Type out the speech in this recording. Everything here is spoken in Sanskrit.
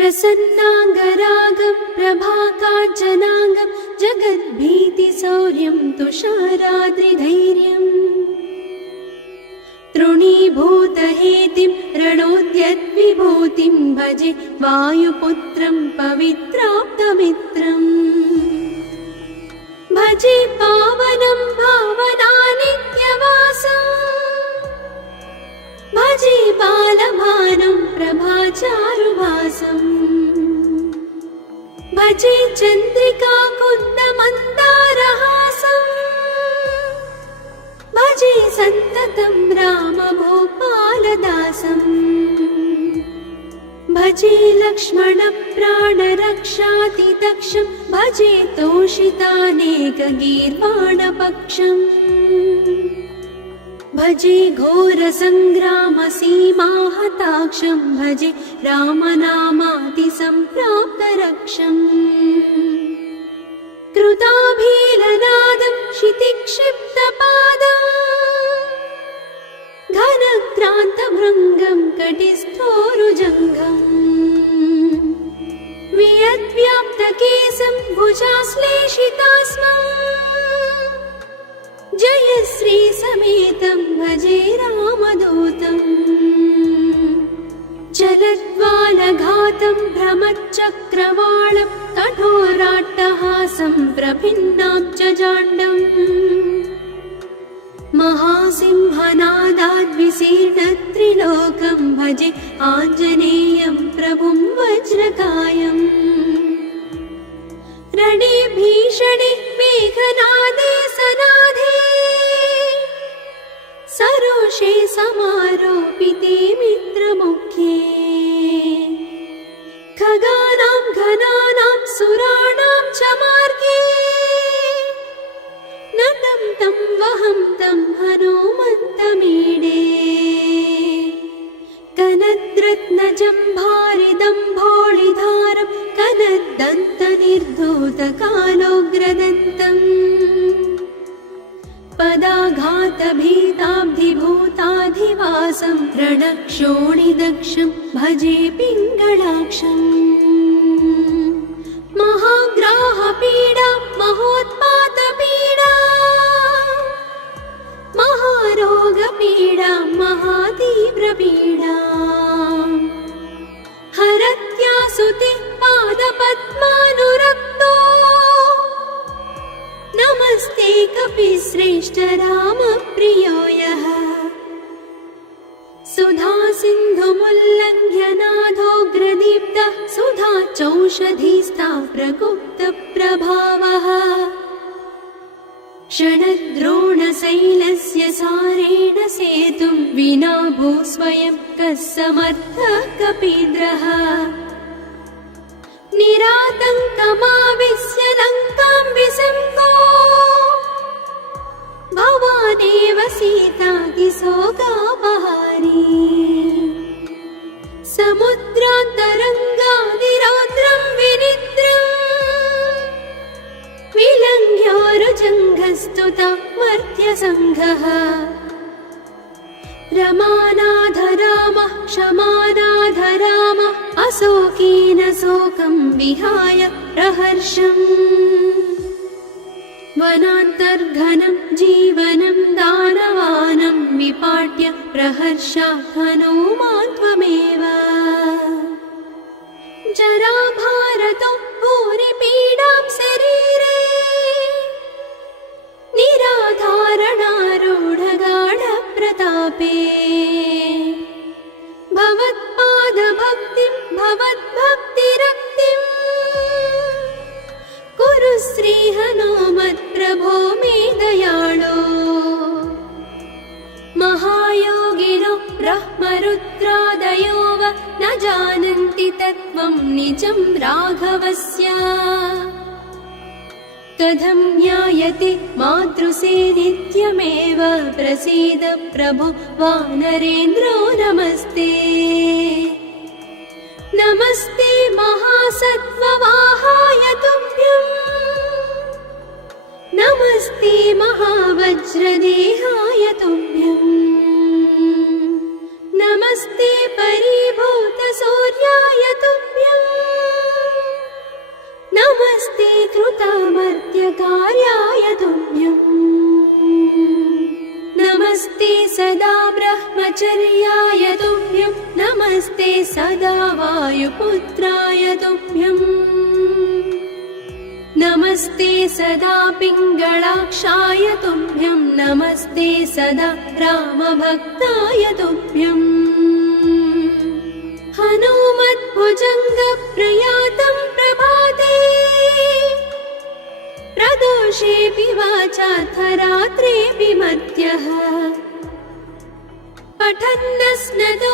प्रसन्नाङ्गरागं प्रभाकाञ्चनाङ्गं जगद्भीतिशौर्यं तुषाराद्रिधैर्यम् तृणीभूतहेतिं रणोद्यद्विभूतिं भजे वायुपुत्रं पवित्राप्तमित्रम् भजे पावनं भावनानित्यवासम् भजे बालभानुं प्रभाचारुभासम् भजे चन्द्रिका कुन्दमन्दारहासम् भजे सन्ततं रामभूपालदासम् भजे लक्ष्मणप्राणरक्षातिदक्षं भजे तोषितानेकगीर्वाणपक्षम् भजे घोरसङ्ग्रामसीमाहताक्षं भजे रामनामातिसम्प्राप्तरक्षम् कृताभीलनादं क्षितिक्षिप्तपादम् घनक्रान्तभृङ्गं कटिस्थोरुजङ्घम् वियद्व्याप्तकेशं भुजाश्लेषितास्मम् जयश्री समेतं भजे रामदूतम् चलद्वालघातं भ्रमच्चक्रवालं कठोराट्टहासं प्रभिन्नाब्जजाण्डम् महासिंहनादाद्विशीर्णत्रिलोकं भजे आञ्जनेयं प्रभुं वज्रकायम् रणे भीषणे मेघनादे सनाधे सरोषे समारोपिते मित्रमुख्ये खगानां घनानां सुराणां च मार्गे नतं तं वहं तं हनुमन्तमीडे कनद्रत्नजम्भारिदम्भोळिधारं कनद्दन्तनिर्धूतकालोग्रदन्तम् पदाघातभीताब्धिभूताधिवासं रणक्षोणिदक्षं भजे पिङ्गळाक्षम् महाग्राहपीडा महोत्पातपीडा महारोगपीडा महातीव्रपीडा हरत्यासुते पादपद्मानुरक्तो नमस्ते कपिश्रेष्ठ रामप्रियो यः सुधा सिन्धुमुल्लङ्घ्य नाथोग्रदीप्तः सुधा चौषधीस्था प्रकुप्तप्रभावः षडद्रोणशैलस्य सारेण सेतुं विना भूस्वयं कः समर्थः कपीन्द्रः निरातङ्कमाविश्य लङ्कां विसङ्गो भवानेव सीतातिशोकापहारी समुद्रान्तरङ्गादिरौद्रं विनिद्रम् विलङ्घ्योरुजङ्घस्तुता मर्त्यसङ्घः रमानाथ रामः क्षमानाथ रामः अशोकेन शोकं विहाय प्रहर्षम् वनान्तर्घनं जीवनं दानवानं विपाट्य प्रहर्षात् हनूमान् त्वमेव जराभारतो भूरिपीडां शरीरे निराधारणारूढगाढप्रतापे भवत्पादभक्तिं भवद्भक्तिरक्तिम् कुरु श्रीहनुमत्प्रभो मे दयाळो महायोगिनो ब्रह्मरुद्रादयो वा न जानन्ति तत्त्वं निजं राघवस्य कथं ज्ञायते मातृसे नित्यमेव प्रसीद प्रभो वानरेन्द्रो नमस्ते नमस्ते महासत्त्ववाहाय तुभ्यम् नमस्ते महावज्रदेहाय तुभ्यम् नमस्ते परिभूतसूर्याय तुभ्यम् नित्यकार्याय तुभ्यम् नमस्ते सदा ब्रह्मचर्याय तुभ्यम् नमस्ते सदा वायुपुत्राय तुभ्यम् नमस्ते सदा पिङ्गळाक्षाय तुभ्यम् नमस्ते सदा रामभक्ताय तुभ्यम् हनुमद्भुजङ्गप्रयातं प्रभाते प्रदोषेऽपि वाचार्थरात्रेऽपि मध्यः पठन्नस्नतो